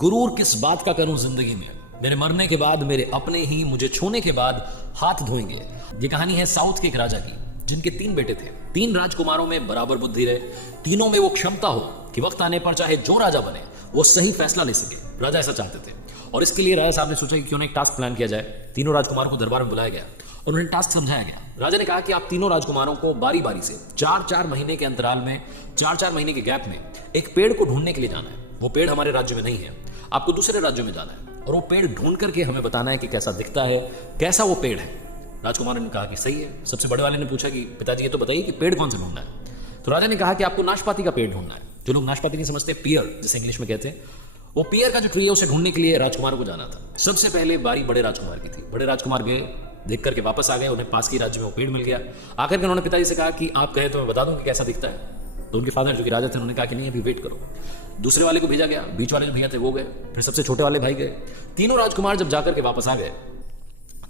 गुरूर किस बात का करूं जिंदगी में, मेरे मरने के बाद मेरे अपने ही मुझे छूने के बाद हाथ धोएंगे। ये कहानी है साउथ के एक राजा की, जिनके 3 बेटे थे। 3 राजकुमारों में बराबर बुद्धि रहे, तीनों में वो क्षमता हो कि वक्त आने पर चाहे जो राजा बने वो सही फैसला ले सके। राजा ऐसा चाहते थे और इसके लिए राजा साहब ने सोचा कि क्यों ना एक टास्क प्लान किया जाए। तीनों राजकुमारों को दरबार में बुलाया गया और उन्हें टास्क समझाया गया। राजा ने कहा कि आप तीनों राजकुमारों को बारी बारी से 4-4 महीने के अंतराल में, 4-4 महीने के गैप में एक पेड़ को ढूंढने के लिए जाना है। वो पेड़ हमारे राज्य में नहीं है, आपको दूसरे राज्यों में जाना है और वो पेड़ ढूंढ करके हमें बताना है कि कैसा दिखता है, कैसा वो पेड़ है। राजकुमारों ने कहा कि सही है। सबसे बड़े वाले ने पूछा कि पिताजी ये तो बताइए कि पेड़ कौन सा ढूंढना है। तो राजा ने कहा कि आपको नाशपाती का पेड़ ढूंढना है। जो लोग नाशपाती नहीं समझते, पियर जिसे इंग्लिश में कहते हैं, वो पियर का जो ट्री है उसे ढूंढने के लिए राजकुमार को जाना था। सबसे पहले बारी बड़े राजकुमार की थी। बड़े राजकुमार गए, देख करके वापस आ गए। उन्हें पास के राज्य में वो पेड़ मिल गया। आकर के उन्होंने पिताजी से कहा कि आप कहे तो मैं बता दूं कि कैसा दिखता है। तो उनके फादर जो कि राजा थे उन्होंने कहा कि नहीं, अभी वेट करो। दूसरे वाले को भेजा गया, बीच वाले जो भैया थे वो गए, फिर सबसे छोटे वाले भाई गए। तीनों राजकुमार जब जाकर के वापस आ गए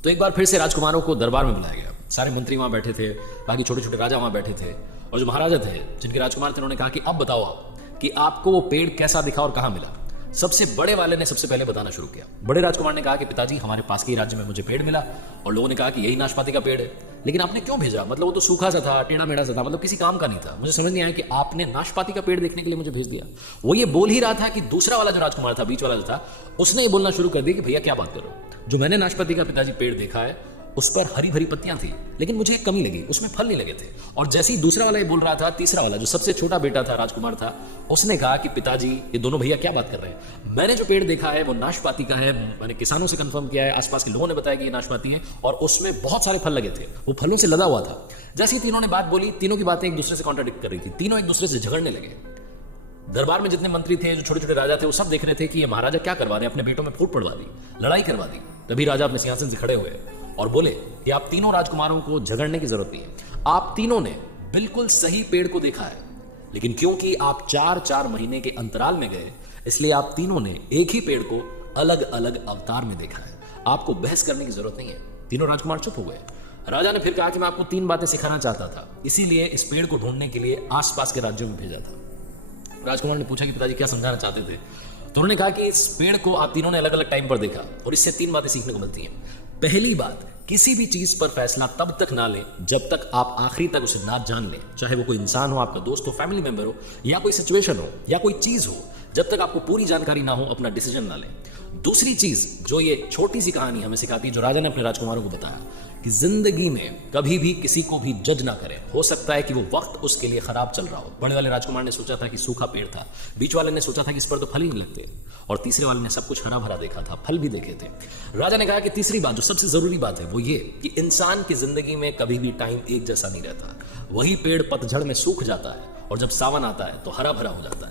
तो एक बार फिर से राजकुमारों को दरबार में बुलाया गया। सारे मंत्री वहां बैठे थे, बाकी छोटे छोटे राजा वहां बैठे थे और जो महाराजा थे जिनके राजकुमार थे उन्होंने कहा कि अब बताओ आप कि आपको वो पेड़ कैसा दिखा और कहां मिला। सबसे बड़े वाले ने सबसे पहले बताना शुरू किया। बड़े राजकुमार ने कहा कि पिताजी हमारे पास के राज्य में मुझे पेड़ मिला और लोगों ने कहा कि यही नाशपाती का पेड़ है, लेकिन आपने क्यों भेजा? मतलब वो तो सूखा सा था, टेढ़ा मेढ़ा सा था, मतलब किसी काम का नहीं था। मुझे समझ नहीं आया कि आपने नाशपाती का पेड़ देखने के लिए मुझे भेज दिया। वो ये बोल ही रहा था कि दूसरा वाला जो राजकुमार था, बीच वाला जो था, उसने ये बोलना शुरू कर दिया कि भैया क्या बात करो, जो मैंने नाशपाती का पिताजी पेड़ देखा है उस पर हरी भरी पत्तियां थी, लेकिन मुझे एक कमी लगी, उसमें फल नहीं लगे थे। और जैसे ही दूसरा वाला ये बोल रहा था, तीसरा वाला जो सबसे छोटा बेटा था, राजकुमार था, उसने कहा कि पिताजी ये दोनों भैया क्या बात कर रहे हैं, मैंने जो पेड़ देखा है वो नाशपाती का है, मैंने किसानों से कंफर्म किया है, आसपास के लोगों ने बताया कि ये नाशपाती है और उसमें बहुत सारे फल लगे थे, वो फलों से लदा हुआ था। जैसे ही तीनों ने बात बोली, तीनों की बातें एक दूसरे से कॉन्ट्राडिक्ट कर रही थी, तीनों एक दूसरे से झगड़ने लगे। दरबार में जितने मंत्री थे, जो छोटे छोटे राजा थे, वो सब देख रहे थे कि ये महाराजा क्या करवा रहे हैं, अपने बेटों में फूट पड़वा दी, लड़ाई करवा दी। तभी राजा अपने सिंहासन से खड़े हुए और बोले कि आप तीनों राजकुमारों को झगड़ने की जरूरत नहीं है। आप तीनों ने बिल्कुल सही पेड़ को देखा है, लेकिन क्योंकि आप 4-4 महीने के अंतराल में गए, इसलिए आप तीनों ने एक ही पेड़ को अलग अलग अवतार में देखा है। आपको बहस करने की जरूरत नहीं है। तीनों राजकुमार चुप हो गए। राजा ने फिर कहा कि मैं आपको 3 बातें सिखाना चाहता था, इसीलिए इस पेड़ को ढूंढने के लिए आसपास के राज्यों में भेजा था। राजकुमार ने पूछा कि पिताजी क्या समझाना चाहते थे। तो उन्होंने कहा कि इस पेड़ को आप तीनों ने अलग अलग टाइम पर देखा और इससे 3 बातें सीखने को मिलती हैं। पहली बात, किसी भी चीज पर फैसला तब तक ना लें जब तक आप आखिरी तक उसे ना जान लें, चाहे वो कोई इंसान हो, आपका दोस्त हो, फैमिली मेंबर हो, या कोई सिचुएशन हो, या कोई चीज हो। जब तक आपको पूरी जानकारी ना हो अपना डिसीजन ना लें। दूसरी चीज जो ये छोटी सी कहानी हमें सिखाती है, जो राजा ने अपने राजकुमारों को बताया, कि जिंदगी में कभी भी किसी को भी जज ना करें। हो सकता है कि वो वक्त उसके लिए खराब चल रहा हो। बड़े वाले राजकुमार ने सोचा था कि सूखा पेड़ था, बीच वाले ने सोचा था कि इस पर तो फल ही नहीं लगते, और तीसरे वाले ने सब कुछ हरा भरा देखा था, फल भी देखे थे। राजा ने कहा कि तीसरी बात, जो सबसे जरूरी बात है, वो ये कि इंसान की जिंदगी में कभी भी टाइम एक जैसा नहीं रहता। वही पेड़ पतझड़ में सूख जाता है और जब सावन आता है तो हरा भरा हो जाता है।